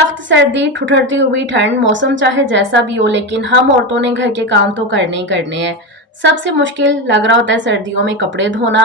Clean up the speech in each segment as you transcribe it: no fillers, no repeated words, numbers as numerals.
सख्त सर्दी, ठुठुरती हुई ठंड, मौसम चाहे जैसा भी हो लेकिन हम औरतों ने घर के काम तो करने ही करने हैं। सबसे मुश्किल लग रहा होता है सर्दियों में कपड़े धोना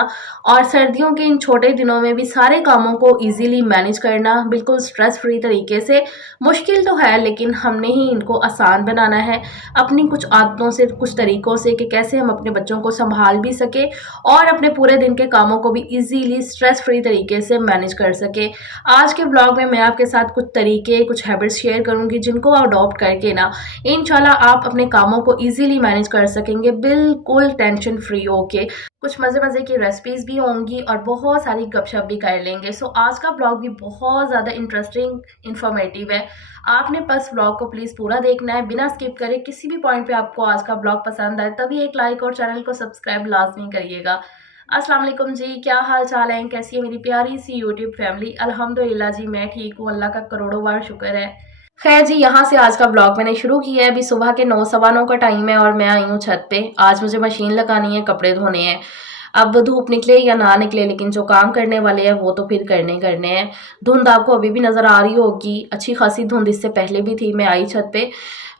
और सर्दियों के इन छोटे दिनों में भी सारे कामों को इजीली मैनेज करना बिल्कुल स्ट्रेस फ्री तरीके से। मुश्किल तो है लेकिन हमने ही इनको आसान बनाना है अपनी कुछ आदतों से, कुछ तरीकों से कि कैसे हम अपने बच्चों को संभाल भी सके और अपने पूरे दिन के कामों को भी इजीली स्ट्रेस फ्री तरीके से मैनेज कर सके। आज के ब्लॉग में मैं आपके साथ कुछ तरीके, कुछ हैबिट्स शेयर करूँगी जिनको अडॉप्ट करके ना इंशाल्लाह आप अपने कामों को ईज़िली मैनेज कर सकेंगे बिल्कुल टेंशन फ्री होके। कुछ मज़े-मज़े की रेसिपीज़ भी होंगी और बहुत सारी गपशप भी कर लेंगे। सो आज का ब्लॉग भी बहुत ज़्यादा इंटरेस्टिंग, इन्फॉर्मेटिव है। आपने बस ब्लॉग को प्लीज़ पूरा देखना है बिना स्किप करे। किसी भी पॉइंट पे आपको आज का ब्लॉग पसंद आए तभी एक लाइक और चैनल को सब्सक्राइब लाज़मी करिएगा। अस्सलाम वालेकुम जी, क्या हाल चाल है? कैसी है मेरी प्यारी सी यूट्यूब फैमिली? अल्हम्दुलिल्लाह जी मैं ठीक हूँ, अल्लाह का करोड़ों बार शुक्र है। खैर जी, यहाँ से आज का ब्लॉग मैंने शुरू किया है। अभी सुबह के 9 सवा 9 का टाइम है और मैं आई हूँ छत पे। आज मुझे मशीन लगानी है, कपड़े धोने हैं। अब धूप निकले या ना निकले लेकिन जो काम करने वाले हैं वो तो फिर करने करने हैं। धुंध आपको अभी भी नज़र आ रही होगी, अच्छी खासी धुंध इससे पहले भी थी। मैं आई छत पे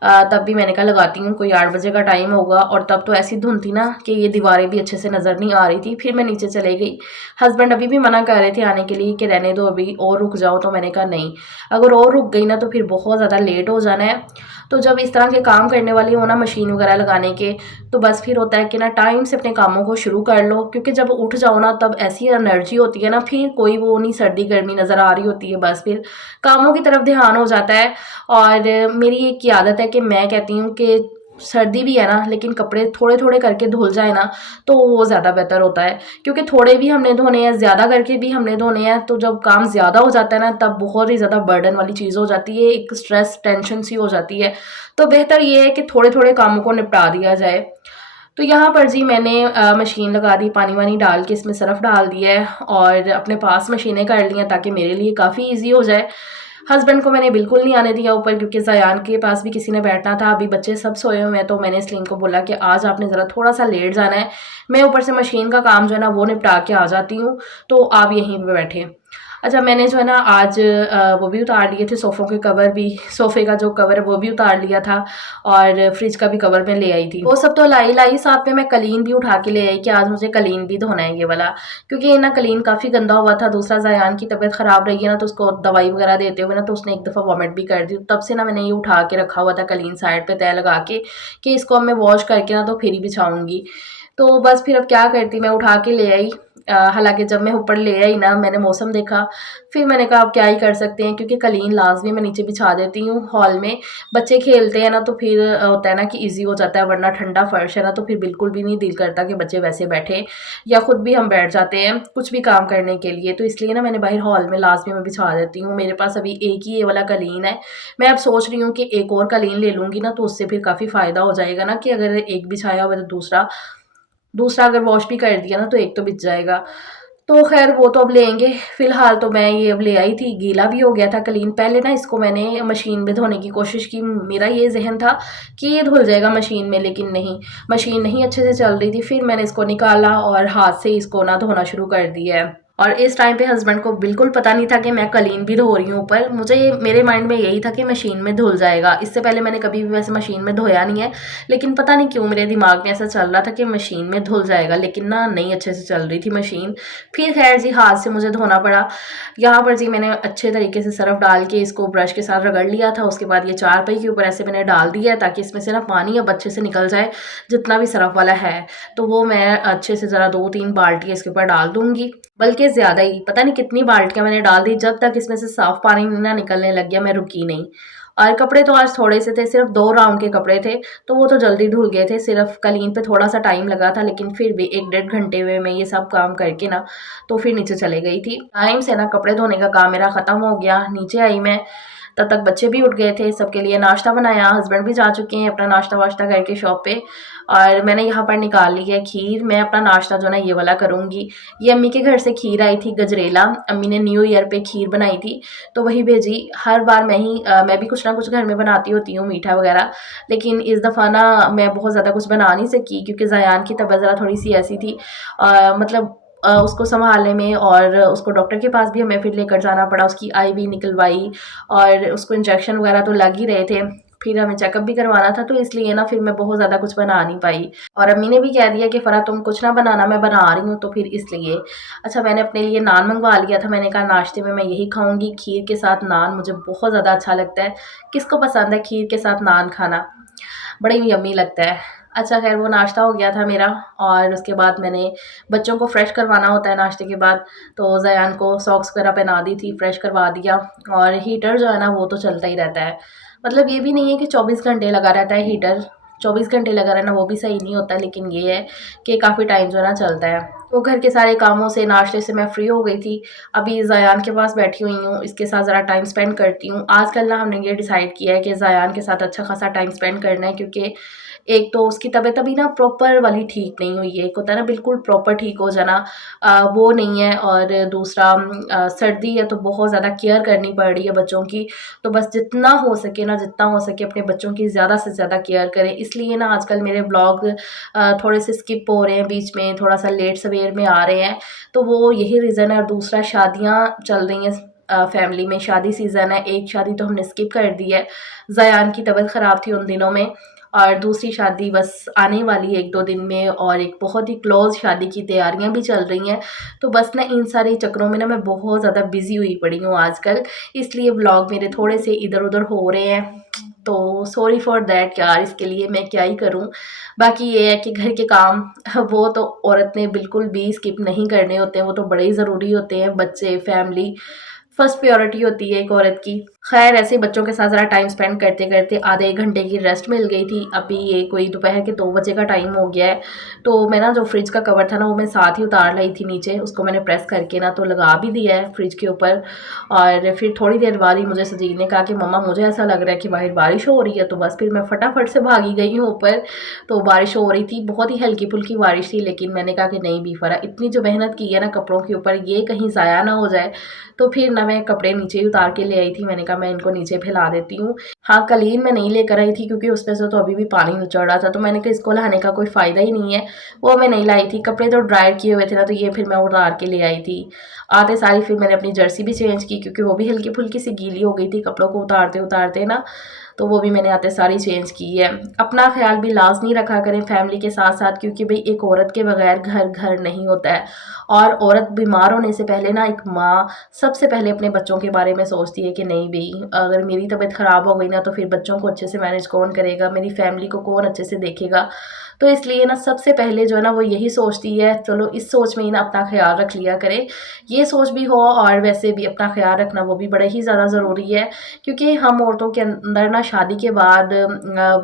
तब भी मैंने कहा लगाती हूँ, कोई 8 बजे का टाइम होगा और तब तो ऐसी धुंध थी ना कि ये दीवारें भी अच्छे से नज़र नहीं आ रही थी। फिर मैं नीचे चले गई। हस्बैंड अभी भी मना कर रहे थे आने के लिए कि रहने दो अभी और रुक जाओ, तो मैंने कहा नहीं, अगर और रुक गई ना तो फिर बहुत ज़्यादा लेट हो जाना है। तो जब इस तरह के काम करने वाली हो ना मशीन वगैरह लगाने के, तो बस फिर होता है कि ना टाइम से अपने कामों को शुरू कर लो, क्योंकि जब उठ जाओ ना तब ऐसी एनर्जी होती है ना, फिर कोई वो नहीं सर्दी गर्मी नज़र आ रही होती है, बस फिर कामों की तरफ ध्यान हो जाता है। और मेरी एक ही आदत है कि मैं कहती हूँ कि सर्दी भी है ना लेकिन कपड़े थोड़े थोड़े करके धुल जाए ना तो वो ज़्यादा बेहतर होता है, क्योंकि थोड़े भी हमने धोने हैं, ज़्यादा करके भी हमने धोने हैं, तो जब काम ज़्यादा हो जाता है ना तब बहुत ही ज़्यादा बर्डन वाली चीज़ हो जाती है, एक स्ट्रेस टेंशन सी हो जाती है। तो बेहतर ये है कि थोड़े थोड़े कामों को निपटा दिया जाए। तो यहाँ पर जी मैंने मशीन लगा दी, पानी वानी डाल के इसमें सरफ़ डाल दिया है और अपने पास मशीनें कर ली हैं ताकि मेरे लिए काफ़ी ईजी हो जाए। हस्बैंड को मैंने बिल्कुल नहीं आने दिया ऊपर, क्योंकि ज़यान के पास भी किसी ने बैठना था। अभी बच्चे सब सोए हुए हैं तो मैंने इसलिए इनको बोला कि आज आपने ज़रा थोड़ा सा लेट जाना है, मैं ऊपर से मशीन का काम जो है ना वो निपटा के आ जाती हूँ, तो आप यहीं पे बैठें। अच्छा, मैंने जो है ना आज वो भी उतार लिए थे, सोफ़ों के कवर भी, सोफ़े का जो कवर है वो भी उतार लिया था और फ्रिज का भी कवर मैं ले आई थी। वो सब तो लाई साथ में मैं कलीन भी उठा के ले आई कि आज मुझे कलीन भी धोना है ये वाला, क्योंकि ये ना कलीन काफ़ी गंदा हुआ था। दूसरा ज़यान की तबीयत ख़राब रही है ना तो उसको दवाई वगैरह देते हुए ना तो उसने एक दफ़ा वॉमिट भी कर दी। तब से ना मैंने ये उठा के रखा हुआ था कलीन साइड पे तय लगा के कि इसको अब मैं वॉश करके ना तो फिर ही बिछाऊँगी। तो बस फिर अब क्या करती, मैं उठा के ले आई। हालाँकि जब मैं ऊपर ले आई ना मैंने मौसम देखा, फिर मैंने कहा अब क्या ही कर सकते हैं, क्योंकि कलीन लाज़मी मैं नीचे बिछा देती हूँ हॉल में। बच्चे खेलते हैं ना तो फिर होता है ना कि ईज़ी हो जाता है, वरना ठंडा फ़र्श है ना तो फिर बिल्कुल भी नहीं दिल करता कि बच्चे वैसे बैठें, या खुद भी हम बैठ जाते हैं कुछ भी काम करने के लिए। तो इसलिए ना मैंने बाहर हॉल में लाज़मी मैं बिछा देती हूँ। मेरे पास अभी एक ही ये वाला कलीन है। मैं अब सोच रही हूँ कि एक और कलीन ले लूँगी ना तो उससे फिर काफ़ी फ़ायदा हो जाएगा ना, कि अगर एक बिछाया हुआ है तो दूसरा दूसरा अगर वॉश भी कर दिया ना तो एक तो बिछ जाएगा। तो ख़ैर वो तो अब लेंगे, फ़िलहाल तो मैं ये अब ले आई थी, गीला भी हो गया था कलीन। पहले ना इसको मैंने मशीन में धोने की कोशिश की, मेरा ये ज़हन था कि ये धुल जाएगा मशीन में, लेकिन नहीं, मशीन नहीं अच्छे से चल रही थी। फिर मैंने इसको निकाला और हाथ से इसको ना धोना शुरू कर दिया है। और इस टाइम पे हस्बैंड को बिल्कुल पता नहीं था कि मैं कलीन भी धो रही हूँ ऊपर। मेरे माइंड में यही था कि मशीन में धुल जाएगा। इससे पहले मैंने कभी भी वैसे मशीन में धोया नहीं है, लेकिन पता नहीं क्यों मेरे दिमाग में ऐसा चल रहा था कि मशीन में धुल जाएगा, लेकिन ना नहीं अच्छे से चल रही थी मशीन। फिर खैर जी हाथ से मुझे धोना पड़ा। यहाँ पर जी मैंने अच्छे तरीके से सरफ़ डाल के इसको ब्रश के साथ रगड़ लिया था। उसके बाद ये चारपाई के ऊपर ऐसे मैंने डाल दिया है ताकि इसमें से ना पानी अब अच्छे से निकल जाए, जितना भी सरफ़ वाला है। तो वो मैं अच्छे से ज़रा 2-3 बाल्टियाँ इसके ऊपर डाल दूँगी, बल्कि ज़्यादा ही, पता नहीं कितनी बाल्टियाँ मैंने डाल दी। जब तक इसमें से साफ़ पानी ना निकलने लग गया मैं रुकी नहीं। और कपड़े तो आज थोड़े से थे, सिर्फ 2 राउंड के कपड़े थे, तो वो तो जल्दी धुल गए थे। सिर्फ कलीन पे थोड़ा सा टाइम लगा था, लेकिन फिर भी 1 डेढ़ घंटे में मैं ये सब काम करके ना तो फिर नीचे चले गई थी। टाइम से ना कपड़े धोने का काम मेरा ख़त्म हो गया। नीचे आई मैं, तब तक बच्चे भी उठ गए थे, सबके लिए नाश्ता बनाया। हस्बैंड भी जा चुके हैं अपना नाश्ता वाश्ता करके शॉप पे, और मैंने यहाँ पर निकाल ली है खीर। मैं अपना नाश्ता जो ना ये वाला करूँगी। ये अम्मी के घर से खीर आई थी, गजरेला। अम्मी ने न्यू ईयर पे खीर बनाई थी तो वही भेजी। हर बार मैं भी कुछ ना कुछ घर में बनाती होती हूँ मीठा वगैरह, लेकिन इस दफ़ा ना मैं बहुत ज़्यादा कुछ बना नहीं सकी, क्योंकि ज़यान की तबीयत ज़रा थोड़ी सी ऐसी थी, मतलब उसको सँभालने में, और उसको डॉक्टर के पास भी हमें फिर लेकर जाना पड़ा। उसकी आईवी निकलवाई और उसको इंजेक्शन वगैरह तो लग ही रहे थे। फिर हमें चेकअप भी करवाना था, तो इसलिए ना फिर मैं बहुत ज़्यादा कुछ बना नहीं पाई। और अम्मी ने भी कह दिया कि फ़रा तुम कुछ ना बनाना, मैं बना रही हूँ, तो फिर इसलिए। अच्छा, मैंने अपने लिए नान मँगवा लिया था। मैंने कहा नाश्ते में मैं यही खाऊँगी, खीर के साथ नान मुझे बहुत ज़्यादा अच्छा लगता है। किसको पसंद है खीर के साथ नान खाना? बड़ा ही यम्मी लगता है। अच्छा ख़ैर, वो नाश्ता हो गया था मेरा, और उसके बाद मैंने बच्चों को फ्रेश करवाना होता है नाश्ते के बाद, तो ज़यान को सॉक्स वगैरह पहना दी थी, फ्रेश करवा दिया। और हीटर जो है ना वो तो चलता ही रहता है। मतलब ये भी नहीं है कि 24 घंटे लगा रहता है हीटर, 24 घंटे लगा रहना वो भी सही नहीं होता, लेकिन ये है कि काफ़ी टाइम जो है ना चलता है। तो घर के सारे कामों से, नाश्ते से मैं फ्री हो गई थी। अभी ज़यान के पास बैठी हुई हूँ, इसके साथ ज़रा टाइम स्पेंड करती हूँ। आजकल ना हमने ये डिसाइड किया है कि ज़यान के साथ अच्छा खासा टाइम स्पेंड करना है, क्योंकि एक तो उसकी तबीयत अभी ना प्रॉपर वाली ठीक नहीं हुई है। एक होता है ना बिल्कुल प्रॉपर ठीक हो जाना, वो नहीं है। और दूसरा सर्दी है तो बहुत ज़्यादा केयर करनी पड़ रही है बच्चों की। तो बस जितना हो सके ना, जितना हो सके अपने बच्चों की ज़्यादा से ज़्यादा केयर करें। इसलिए ना आजकल मेरे व्लॉग थोड़े से स्किप हो रहे हैं, बीच में थोड़ा सा लेट सवेर में आ रहे हैं, तो वो यही रीज़न है। और दूसरा, शादियाँ चल रही हैं, फैमिली में शादी सीज़न है। एक शादी तो हमने स्किप कर दी है, ज़यान की तबीयत ख़राब थी उन दिनों में, और दूसरी शादी बस आने वाली है 1-2 दिन में, और एक बहुत ही क्लोज़ शादी की तैयारियां भी चल रही हैं। तो बस ना इन सारे चक्करों में ना मैं बहुत ज़्यादा बिज़ी हुई पड़ी हूँ आजकल, इसलिए व्लॉग मेरे थोड़े से इधर-उधर हो रहे हैं। तो सॉरी फॉर दैट यार, इसके लिए मैं क्या ही करूँ। बाकी ये है कि घर के काम वो तो औरत ने बिल्कुल भी स्किप नहीं करने होते हैं, वो तो बड़े ही ज़रूरी होते हैं। बच्चे, फैमिली फर्स्ट प्रायोरिटी होती है एक औरत की। खैर, ऐसे बच्चों के साथ ज़रा टाइम स्पेंड करते-करते आधे 1 घंटे की रेस्ट मिल गई थी। अभी ये कोई दोपहर के 2 बजे का टाइम हो गया है। तो मैं ना जो फ्रिज का कवर था ना वो मैं साथ ही उतार लाई थी नीचे, उसको मैंने प्रेस करके ना तो लगा भी दिया है फ्रिज के ऊपर। और फिर थोड़ी देर बाद ही मुझे सजीद ने कहा कि मम्मा मुझे ऐसा लग रहा है कि बाहर बारिश हो रही है। तो बस फिर मैं फटाफट से भागी गई हूँ ऊपर। तो बारिश हो रही थी, बहुत ही हल्की-फुल्की बारिश थी, लेकिन मैंने कहा कि नहीं बीफरा, इतनी जो मेहनत की है ना कपड़ों के ऊपर, ये कहीं ज़ाया ना हो जाए। तो फिर ना मैं कपड़े नीचे ही उतार के ले आई थी। मैंने कहा मैं इनको नीचे फैला देती हूँ। हाँ, कलीन मैं नहीं लेकर आई थी क्योंकि उसमें से तो अभी भी पानी निचड़ रहा था, तो मैंने कहा इसको लाने का कोई फ़ायदा ही नहीं है, वो मैं नहीं लाई थी। कपड़े तो ड्रायर किए हुए थे ना, तो ये फिर मैं उतार के ले आई थी। आते सारी फिर मैंने अपनी जर्सी भी चेंज की, क्योंकि वो भी हल्की फुल्की सी गीली हो गई थी कपड़ों को उतारते उतारते ना, तो वो भी मैंने आते सारी चेंज की है। अपना ख्याल भी लाजमी रखा करें फैमिली के साथ साथ, क्योंकि भाई एक औरत के बगैर घर घर नहीं होता है। और औरत बीमार होने से पहले ना एक माँ सबसे पहले अपने बच्चों के बारे में सोचती है कि नहीं भाई, अगर मेरी तबीयत ख़राब हो गई ना तो फिर बच्चों को अच्छे से मैनेज कौन करेगा, मेरी फैमिली को कौन अच्छे से देखेगा। तो इसलिए ना सबसे पहले जो है ना वो यही सोचती है। चलो इस सोच में ही ना अपना ख्याल रख लिया करें, ये सोच भी हो और वैसे भी अपना ख्याल रखना वो भी बड़ा ही ज़्यादा ज़रूरी है। क्योंकि हम औरतों के अंदर ना शादी के बाद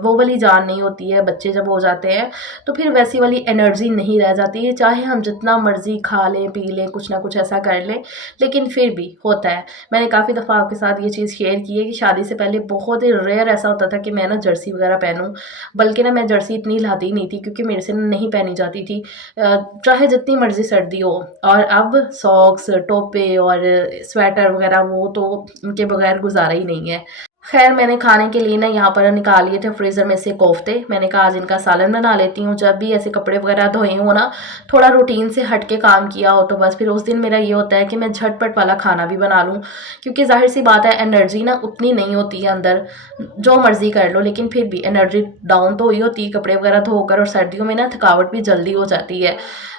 वो वाली जान नहीं होती है। बच्चे जब हो जाते हैं तो फिर वैसी वाली एनर्जी नहीं रह जाती है, चाहे हम जितना मर्जी खा लें पी लें कुछ ना कुछ ऐसा कर लें, लेकिन फिर भी होता है। मैंने काफ़ी दफ़ा आपके साथ ये चीज़ शेयर की है कि शादी से पहले बहुत ही रेयर ऐसा होता था कि मैं ना जर्सी वगैरह पहनूं, बल्कि ना मैं जर्सी इतनी लाती ही नहीं थी क्योंकि मेरे से नहीं पहनी जाती थी, चाहे जितनी मर्जी सर्दी हो। और अब सॉक्स, टोपे और स्वेटर वगैरह वो तो उनके बगैर गुजारा ही नहीं है। खैर, मैंने खाने के लिए ना यहाँ पर निकाल लिए थे फ्रीज़र में से कोफ्ते। मैंने कहा आज इनका सालन बना लेती हूँ। जब भी ऐसे कपड़े वगैरह धोए हो ना, थोड़ा रूटीन से हट के काम किया हो, तो बस फिर उस दिन मेरा ये होता है कि मैं झटपट वाला खाना भी बना लूँ, क्योंकि ज़ाहिर सी बात है एनर्जी ना उतनी नहीं होती है अंदर, जो मर्ज़ी कर लो लेकिन फिर भी एनर्जी डाउन तो हुई होती है कपड़े वगैरह धोकर। और सर्दियों में ना थकावट भी जल्दी हो जाती है,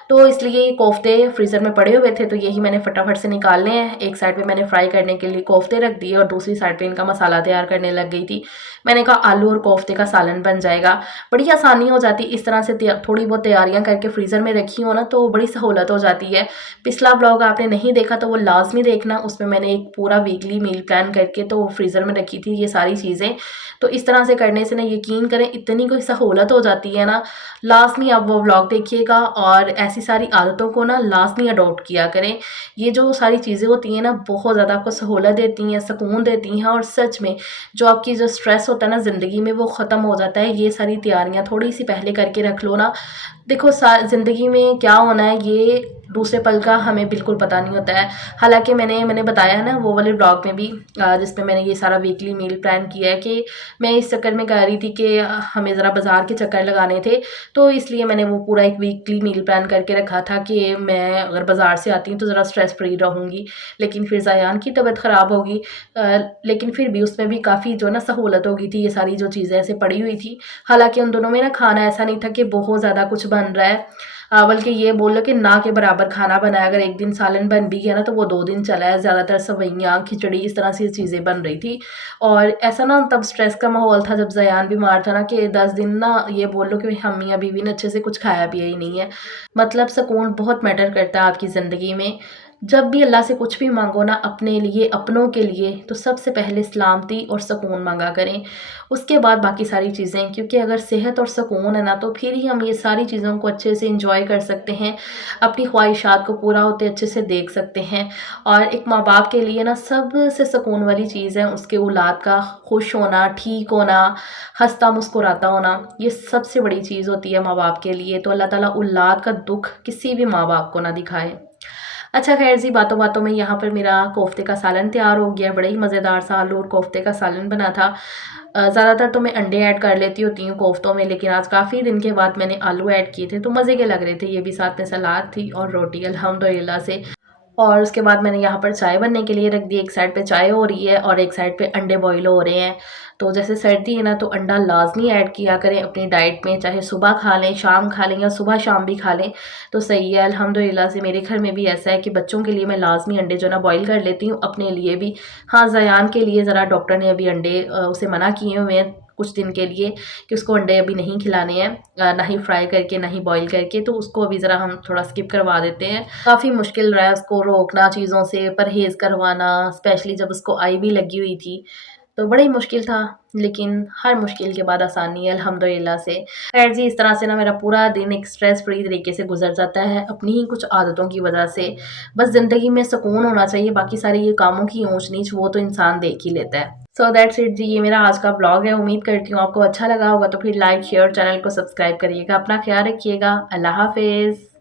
तो इसलिए कोफ्ते फ्रीज़र में पड़े हुए थे, तो यही मैंने फटाफट से निकालने हैं। एक साइड पे मैंने फ्राई करने के लिए कोफ्ते रख दिए और दूसरी साइड पे इनका मसाला तैयार करने लग गई थी। मैंने कहा आलू और कोफ्ते का सालन बन जाएगा, बड़ी आसानी हो जाती। इस तरह से थोड़ी बहुत तैयारियां करके फ्रीज़र में रखी हो ना तो बड़ी सहूलत हो जाती है। पिछला ब्लॉग आपने नहीं देखा तो वो लाजमी देखना, उसमें मैंने एक पूरा वीकली मील प्लान करके तो फ्रीज़र में रखी थी ये सारी चीज़ें। तो इस तरह से करने से ना यकीन करें इतनी कोई सहूलत हो जाती है ना। लाजमी आप वो व्लॉग देखिएगा और ऐसी सारी आदतों को ना लाजमी अडॉप्ट किया करें। ये जो सारी चीज़ें होती हैं ना बहुत ज़्यादा आपको सहूलत देती हैं, सुकून देती हैं, और सच में जो आपकी जो स्ट्रेस होता है ना ज़िंदगी में वो ख़त्म हो जाता है। ये सारी तैयारियाँ थोड़ी सी पहले करके रख लो ना। देखो ज़िंदगी में क्या होना है, ये दूसरे पल का हमें बिल्कुल पता नहीं होता है। हालाँकि मैंने बताया है ना वो वाले ब्लॉग में भी, जिसमें मैंने ये सारा वीकली मील प्लान किया है कि मैं इस चक्कर में कह रही थी कि हमें ज़रा बाज़ार के चक्कर लगाने थे, तो इसलिए मैंने वो पूरा एक वीकली मील प्लान करके रखा था कि मैं अगर बाज़ार से आती हूँ तो ज़रा स्ट्रेस फ्री रहूँगी। लेकिन फिर ज़यान की तबीयत ख़राब होगी, लेकिन फिर भी उसमें भी काफ़ी जो है ना सहूलत हो गई थी, ये सारी जो चीज़ें ऐसे पड़ी हुई थी। हालाँकि उन दोनों में ना खाना ऐसा नहीं था कि बहुत ज़्यादा कुछ बन रहा है, बल्कि ये बोल लो कि ना के बराबर खाना बना है। अगर एक दिन सालन बन भी गया ना तो वो 2 दिन चला है। ज़्यादातर सेवइयाँ, खिचड़ी इस तरह से चीज़ें बन रही थी। और ऐसा ना तब स्ट्रेस का माहौल था जब ज़यान बीमार था ना कि 10 दिन ना ये बोल लो कि हम मियाँ-बीवी ने अच्छे से कुछ खाया पिया ही नहीं है। मतलब सुकून बहुत मैटर करता है आपकी ज़िंदगी में। जब भी अल्लाह से कुछ भी मांगो ना अपने लिए, अपनों के लिए, तो सबसे पहले सलामती और सुकून मांगा करें, उसके बाद बाकी सारी चीज़ें। क्योंकि अगर सेहत और सुकून है ना तो फिर ही हम ये सारी चीज़ों को अच्छे से इंजॉय कर सकते हैं, अपनी ख्वाहिशात को पूरा होते अच्छे से देख सकते हैं। और एक माँ बाप के लिए ना सबसे सुकून वाली चीज़ है उसके औलाद का खुश होना, ठीक होना, हंसता मुस्कुराता होना, ये सबसे बड़ी चीज़ होती है माँ बाप के लिए। तो अल्लाह ताला औलाद का दुख किसी भी माँ बाप को ना दिखाए। अच्छा ख़ैर जी, बातों-बातों में यहाँ पर मेरा कोफ़्ते का सालन तैयार हो गया। बड़ा ही मज़ेदार सा आलू और कोफ़्ते का सालन बना था। ज़्यादातर तो मैं अंडे ऐड कर लेती होती हूँ कोफ़्तों में, लेकिन आज काफ़ी दिन के बाद मैंने आलू ऐड किए थे, तो मज़े के लग रहे थे। ये भी साथ में सलाद थी और रोटी अल्हम्दुलिल्लाह से। और उसके बाद मैंने यहाँ पर चाय बनने के लिए रख दी। एक साइड पे चाय हो रही है और एक साइड पे अंडे बॉयल हो रहे हैं। तो जैसे सर्दी है ना तो अंडा लाज़मी ऐड किया करें अपनी डाइट में, चाहे सुबह खा लें, शाम खा लें या सुबह शाम भी खा लें तो सही है। अल्हम्दुलिल्लाह से मेरे घर में भी ऐसा है कि बच्चों के लिए मैं लाज़मी अंडे जो है ना बॉयल कर लेती हूँ, अपने लिए भी। हाँ, ज़यान के लिए ज़रा डॉक्टर ने अभी अंडे उसे मना किए हुए हैं कुछ दिन के लिए कि उसको अंडे अभी नहीं खिलाने हैं, ना ही फ्राई करके ना ही बॉयल करके, तो उसको अभी ज़रा हम थोड़ा स्किप करवा देते हैं। काफ़ी मुश्किल रहा है उसको रोकना, चीज़ों से परहेज़ करवाना, स्पेशली जब उसको आई भी लगी हुई थी, तो बड़ा ही मुश्किल था। लेकिन हर मुश्किल के बाद आसानी है अल्हम्दुलिल्लाह से। खैर जी, इस तरह से ना मेरा पूरा दिन एक स्ट्रेस फ्री तरीके से गुज़र जाता है अपनी ही कुछ आदतों की वजह से। बस ज़िंदगी में सुकून होना चाहिए, बाकी सारे ये कामों की ऊँच-नीच वो तो इंसान देख ही लेता है। सो दैट्स इट जी, ये मेरा आज का व्लॉग है। उम्मीद करती हूँ आपको अच्छा लगा होगा, तो फिर लाइक, शेयर, चैनल को सब्सक्राइब करिएगा। अपना ख़्याल रखिएगा। अल्लाह हाफ़िज़।